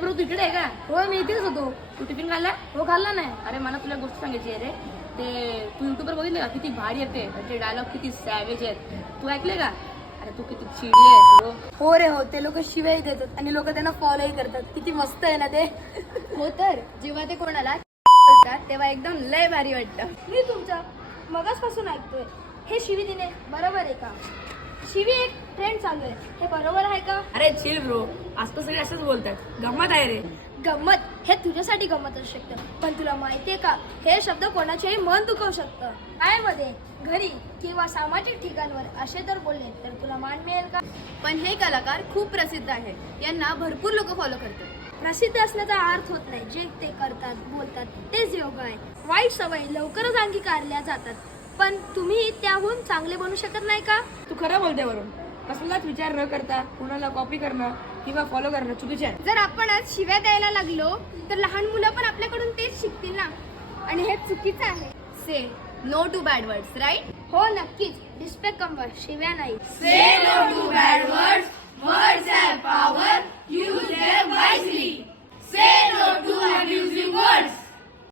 तू तिकडे आहे का? हो मी इथेच होतो. तू टिफिन खाल्ला? हो खाल्ला नाही. अरे मला तुला गोष्ट सांगायची आहे रे. ते तू युट्यूबवर बघितले का किती भारी येते, त्याचे डायलॉग किती सॅवेज आहेत. तू ऐकले का? अरे तू किती चिडली आहेस. हो रे हो, ते लोक शिव्याही देतात आणि लोक त्यांना फॉलोही करतात. किती मस्त आहे ना ते. हो तर जेव्हा ते कोणाला करतात तेव्हा एकदम लय भारी वाटतं. मी तुमचा मगाचपासून ऐकतोय हे शिवी देणे बरोबर आहे का? शिवी एक ट्रेंड चालू आहे, हे बरोबर आहे का? अरे चिल ब्रो, आजकाल सगळे असंच बोलतात. गंमत आहे रे. गंमत हे तुझ्यासाठी गंमत असू शकतं, पण तुला माहितीये का हे शब्द कोणाचेही मन दुखवू शकतं. शाळेमध्ये, घरी किंवा सामाजिक ठिकाणवर असे तर बोलले तर तुला मान मिळेल का? पण हे कलाकार खूप प्रसिद्ध आहेत, यांना भरपूर लोक फॉलो करतात. प्रसिद्ध असण्याचा अर्थ होत नाही, जे ते करतात बोलतात तेच योग्य आहे. वाईट सवयी लवकरच अंगीकारल्या जातात, पण तुम्ही त्याहून चांगले बनू शकत नाही का? तू खरं बोलते वरून. कसलाच विचार न करता कुणाला कॉपी करणं किंवा फॉलो करणं चुकीचे आहे. जर आपण आज शिव्या द्यायला लागलो तर लहान मुलं पण आपल्याकडून तेच शिकतील ना, आणि हे चुकीचं आहे. Say no to bad words, right? हो नक्कीच, रिस्पेक्ट कमवा, शिव्या नाही. Say no to bad words, words R